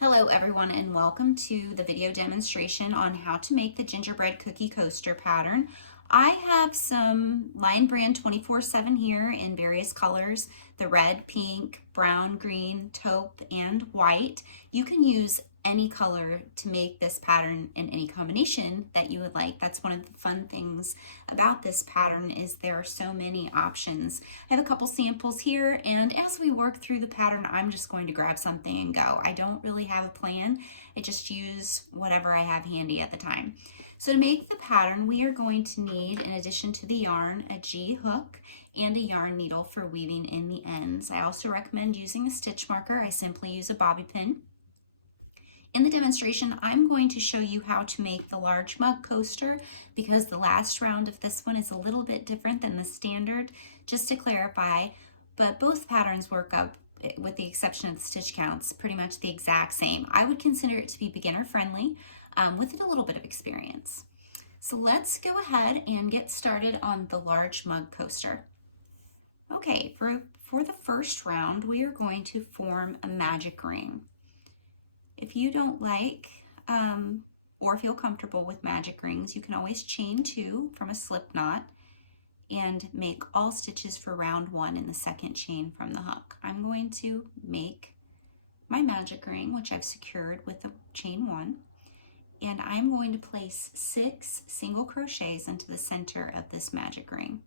Hello everyone and welcome to the video demonstration on how to make the gingerbread cookie coaster pattern. I have some Lion Brand 24/7 here in various colors, the red, pink, brown, green, taupe, and white. You can use any color to make this pattern in any combination that you would like. That's one of the fun things about this pattern is there are so many options. I have a couple samples here, and as we work through the pattern, I'm just going to grab something and go. I don't really have a plan. I just use whatever I have handy at the time. So to make the pattern, we are going to need, in addition to the yarn, a G hook and a yarn needle for weaving in the ends. I also recommend using a stitch marker. I simply use a bobby pin. In the demonstration, I'm going to show you how to make the large mug coaster because the last round of this one is a little bit different than the standard, just to clarify, but both patterns work up, with the exception of the stitch counts, pretty much the exact same. I would consider it to be beginner friendly with a little bit of experience. So let's go ahead and get started on the large mug coaster. Okay, for the first round, we are going to form a magic ring. If you don't like or feel comfortable with magic rings, you can always chain 2 from a slip knot and make all stitches for round 1 in the second chain from the hook. I'm going to make my magic ring, which I've secured with the chain 1, and I'm going to place 6 single crochets into the center of this magic ring.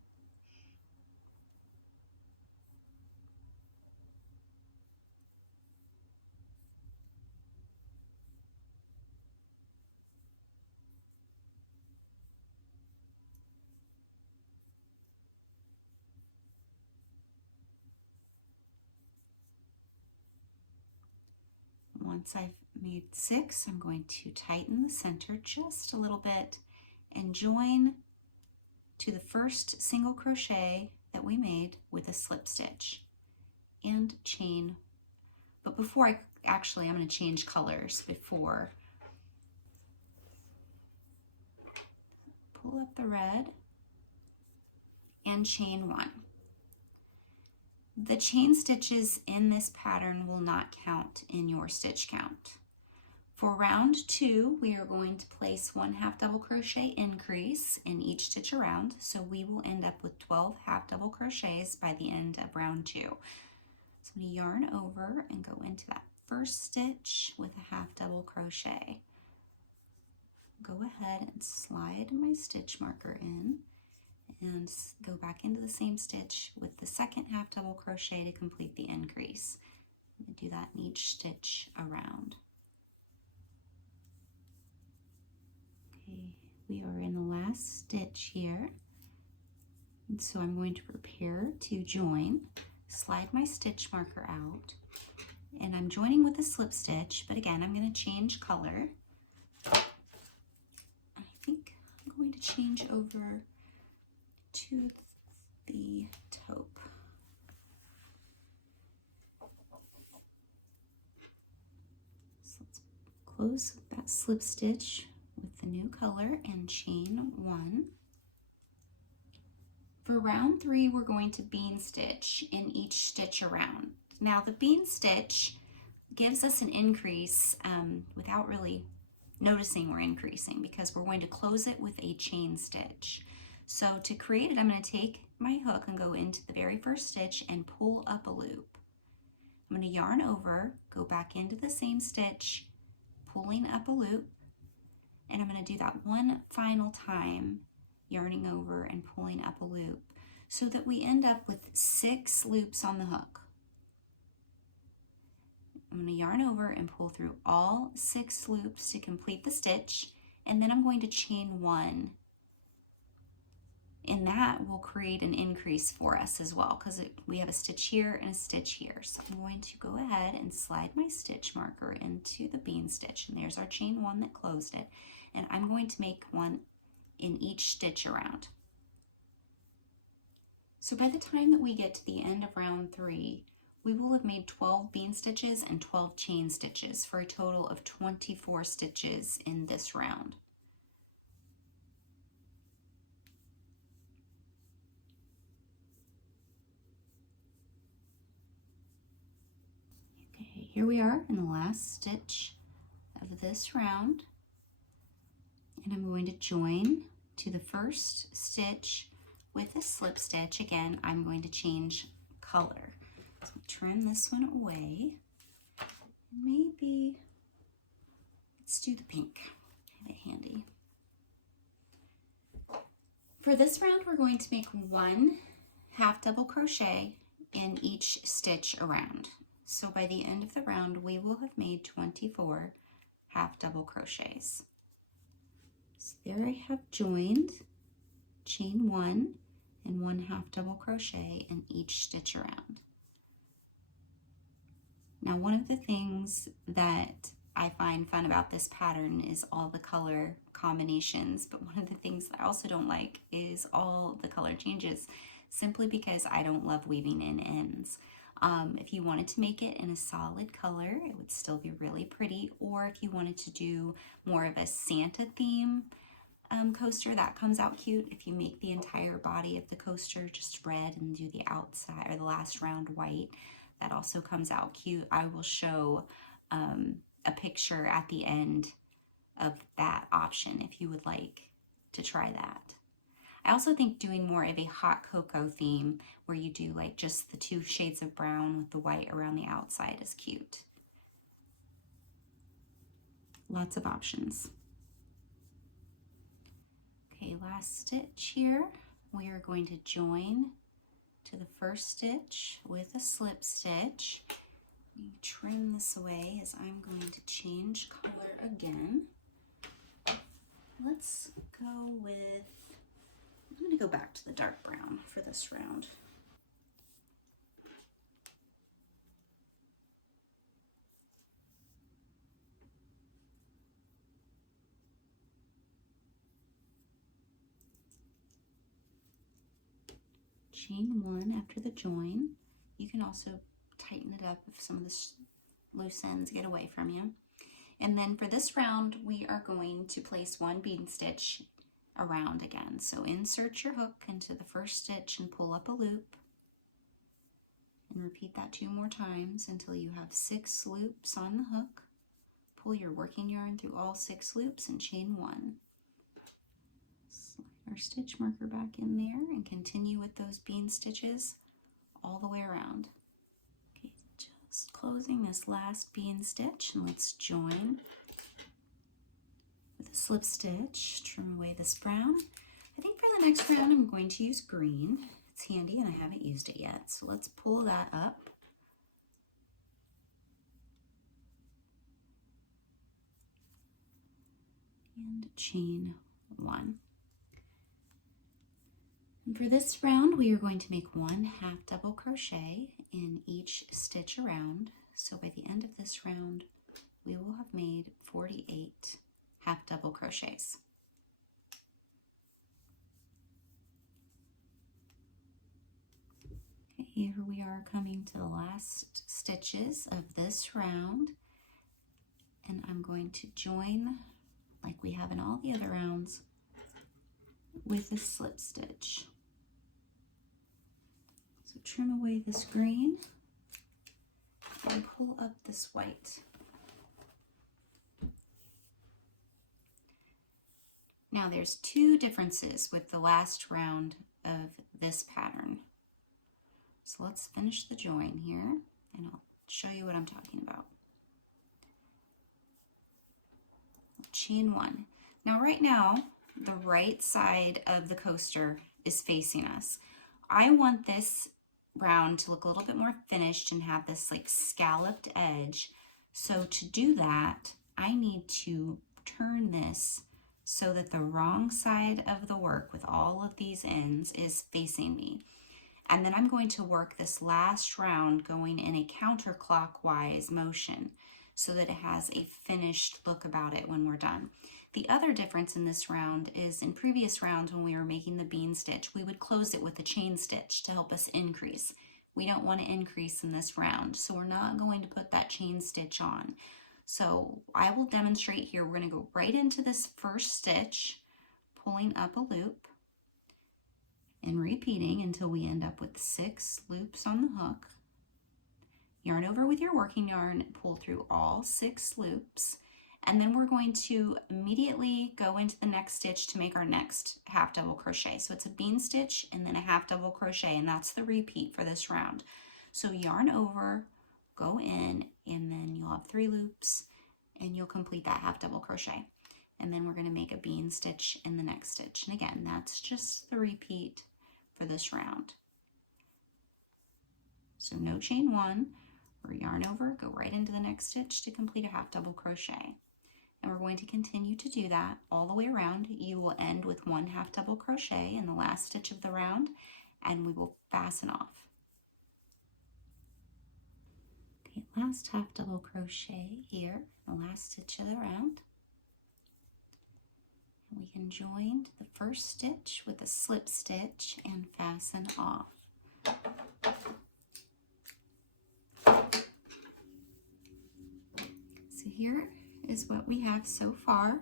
Once I've made 6, I'm going to tighten the center just a little bit and join to the first single crochet that we made with a slip stitch and chain. But before I'm going to change colors before. Pull up the red and chain 1. The chain stitches in this pattern will not count in your stitch count. For round 2, we are going to place 1 half double crochet increase in each stitch around, so we will end up with 12 half double crochets by the end of round 2. So I'm going to yarn over and go into that first stitch with a half double crochet. Go ahead and slide my stitch marker in and go back into the same stitch with the second half double crochet to complete the increase. I'm going to do that in each stitch around. Okay, we are in the last stitch here, and so I'm going to prepare to join. Slide my stitch marker out, and I'm joining with a slip stitch, but again I'm going to change color. I think I'm going to change over to the taupe. So let's close that slip stitch with the new color and chain 1. For round 3, we're going to bean stitch in each stitch around. Now the bean stitch gives us an increase without really noticing we're increasing because we're going to close it with a chain stitch. So to create it, I'm going to take my hook and go into the very first stitch and pull up a loop. I'm going to yarn over, go back into the same stitch, pulling up a loop, and I'm going to do that one final time, yarning over and pulling up a loop, so that we end up with 6 loops on the hook. I'm going to yarn over and pull through all 6 loops to complete the stitch, and then I'm going to chain 1. And that will create an increase for us as well because we have a stitch here and a stitch here. So I'm going to go ahead and slide my stitch marker into the bean stitch, and there's our chain 1 that closed it, and I'm going to make 1 in each stitch around. So by the time that we get to the end of round 3, we will have made 12 bean stitches and 12 chain stitches for a total of 24 stitches in this round. Okay, Here we are in the last stitch of this round, and I'm going to join to the first stitch with a slip stitch. Again, I'm going to change color. So trim this one away. Maybe let's do the pink. I have it handy. For this round, we're going to make 1 half double crochet in each stitch around. So by the end of the round, we will have made 24 half double crochets. So there I have joined, chain 1 and 1 half double crochet in each stitch around. Now, one of the things that I find fun about this pattern is all the color combinations, but one of the things that I also don't like is all the color changes, simply because I don't love weaving in ends. If you wanted to make it in a solid color, it would still be really pretty, or if you wanted to do more of a Santa theme coaster, that comes out cute. If you make the entire body of the coaster just red and do the outside or the last round white, that also comes out cute. I will show a picture at the end of that option if you would like to try that. I also think doing more of a hot cocoa theme where you do like just the 2 shades of brown with the white around the outside is cute. Lots of options. Okay, last stitch here. We are going to join to the first stitch with a slip stitch. You trim this away as I'm going to change color again. Let's go with, I'm going to go back to the dark brown for this round. Chain 1 after the join. You can also tighten it up if some of the loose ends get away from you. And then for this round, we are going to place 1 bead stitch around again. So insert your hook into the first stitch and pull up a loop. And repeat that 2 more times until you have 6 loops on the hook. Pull your working yarn through all 6 loops and chain 1. Slide our stitch marker back in there and continue with those bead stitches all the way around. Okay, just closing this last bead stitch, and let's join with a slip stitch. Trim away this brown. I think for the next round I'm going to use green. It's handy and I haven't used it yet, so let's pull that up. And chain 1. And for this round, we are going to make 1 half double crochet in each stitch around. So by the end of this round, we will have made 48 half double crochets. Okay, here we are coming to the last stitches of this round. And I'm going to join, like we have in all the other rounds, with a slip stitch. So trim away this green and pull up this white. Now there's 2 differences with the last round of this pattern. So let's finish the join here and I'll show you what I'm talking about. Chain 1. Now right now, the right side of the coaster is facing us. I want this round to look a little bit more finished and have this like scalloped edge. So to do that, I need to turn this so that the wrong side of the work with all of these ends is facing me. And then I'm going to work this last round going in a counterclockwise motion so that it has a finished look about it when we're done. The other difference in this round is in previous rounds when we were making the bean stitch, we would close it with a chain stitch to help us increase. We don't want to increase in this round, so we're not going to put that chain stitch on. So I will demonstrate here. We're going to go right into this first stitch, pulling up a loop and repeating until we end up with 6 loops on the hook. Yarn over with your working yarn, pull through all 6 loops, and then we're going to immediately go into the next stitch to make our next half double crochet. So it's a bean stitch and then a half double crochet, and that's the repeat for this round. So yarn over, go in, and then you'll have 3 loops and you'll complete that half double crochet. And then we're going to make a bean stitch in the next stitch. And again, that's just the repeat for this round. So no chain 1, or yarn over, go right into the next stitch to complete a half double crochet. And we're going to continue to do that all the way around. You will end with 1 half double crochet in the last stitch of the round, and we will fasten off. Okay, last half double crochet here, the last stitch of the round. And we can join the first stitch with a slip stitch and fasten off. So here is what we have so far,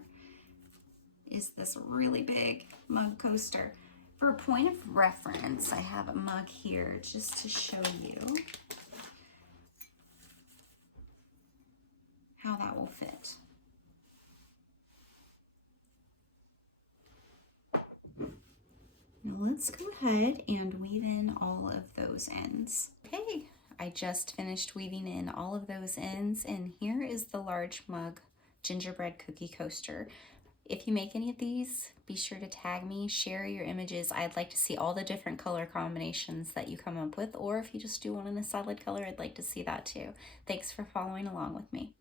is this really big mug coaster. For a point of reference, I have a mug here just to show you how that will fit. Now let's go ahead and weave in all of those ends. Okay, I just finished weaving in all of those ends, and here is the large mug gingerbread cookie coaster. If you make any of these, be sure to tag me, share your images. I'd like to see all the different color combinations that you come up with, or if you just do one in a solid color, I'd like to see that too. Thanks for following along with me.